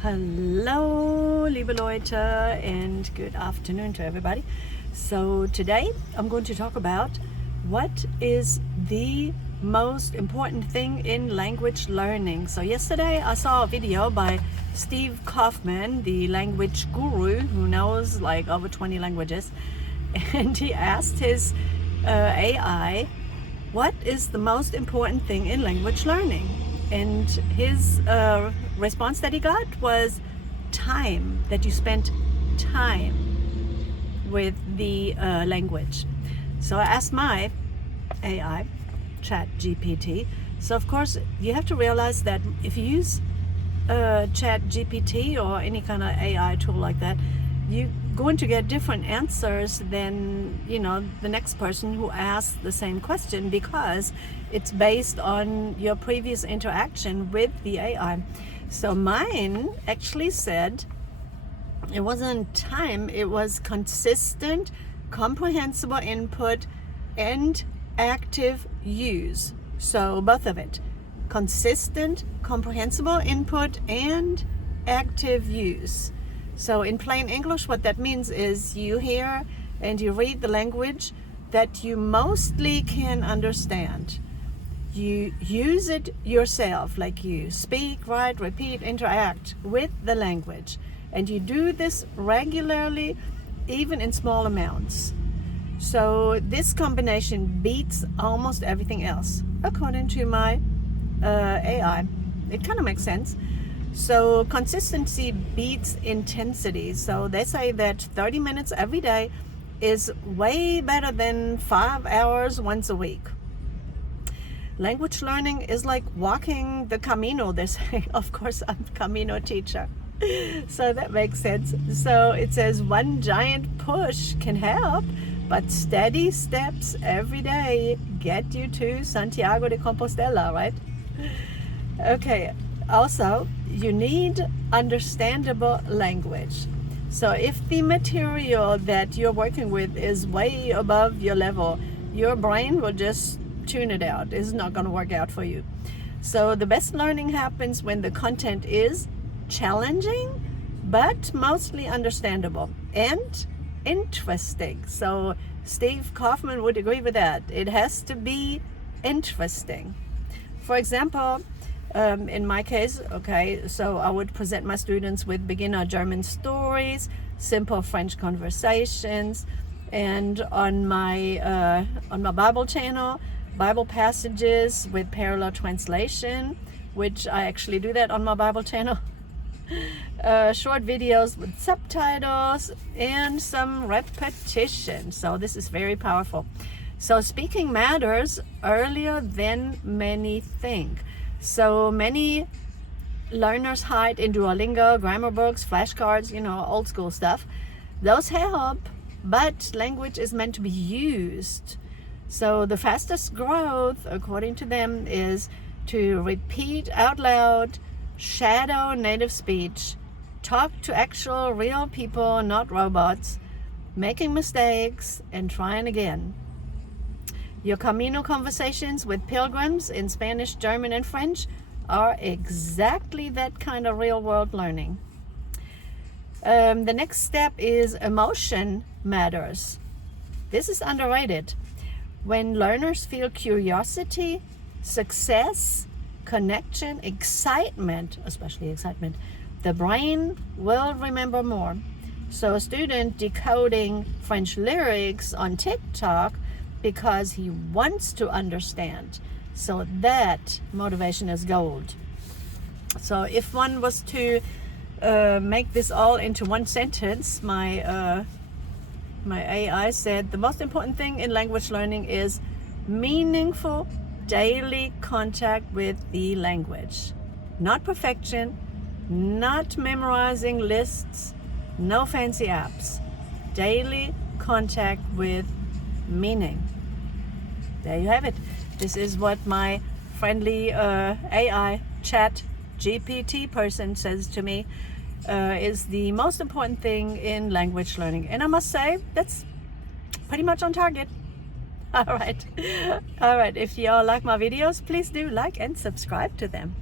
Hello, liebe Leute, and good afternoon to everybody. So today I'm going to talk about what is the most important thing in language learning. So yesterday I saw a video by Steve Kaufman, the language guru who knows like over 20 languages, and he asked his AI, what is the most important thing in language learning? And his response that he got was time, that you spent time with the language. So I asked my AI, Chat GPT. So of course you have to realize that if you use Chat GPT or any kind of AI tool like that, you're going to get different answers than, you know, the next person who asks the same question, because it's based on your previous interaction with the AI. So mine actually said it wasn't time, it was consistent, comprehensible input and active use. So both of it, consistent, comprehensible input and active use. So in plain English, what that means is you hear and you read the language that you mostly can understand. You use it yourself, like you speak, write, repeat, interact with the language. And you do this regularly, even in small amounts. So this combination beats almost everything else, according to my AI. It kind of makes sense. So consistency beats intensity. So they say that 30 minutes every day is way better than 5 hours once a week. Language learning is like walking the Camino, they say. Of course, I'm a Camino teacher, so that makes sense. So it says one giant push can help, but steady steps every day get you to Santiago de Compostela, right? Okay. Also, you need understandable language. So if the material that you're working with is way above your level, your brain will just tune it out. It's not going to work out for you. So the best learning happens when the content is challenging, but mostly understandable and interesting. So Steve Kaufman would agree with that. It has to be interesting. For example, in my case, okay, so I would present my students with beginner German stories, simple French conversations, and on my Bible channel, Bible passages with parallel translation, which I actually do that on my Bible channel. Short videos with subtitles and some repetition. So this is very powerful. So speaking matters earlier than many think. So many learners hide in Duolingo, grammar books, flashcards, you know, old school stuff. Those help, but language is meant to be used. So the fastest growth, according to them, is to repeat out loud, shadow native speech, talk to actual real people, not robots, making mistakes and trying again. Your Camino conversations with pilgrims in Spanish, German, and French are exactly that kind of real-world learning. The next step is emotion matters. This is underrated. When learners feel curiosity, success, connection, excitement, especially excitement, the brain will remember more. So a student decoding French lyrics on TikTok because he wants to understand. So that motivation is gold. So if one was to make this all into one sentence, my AI said the most important thing in language learning is meaningful daily contact with the language. Not perfection, not memorizing lists, no fancy apps. Daily contact with meaning. There you have it. This is what my friendly AI Chat GPT person says to me is the most important thing in language learning. And I must say, that's pretty much on target. All right. If y'all like my videos, please do like and subscribe to them.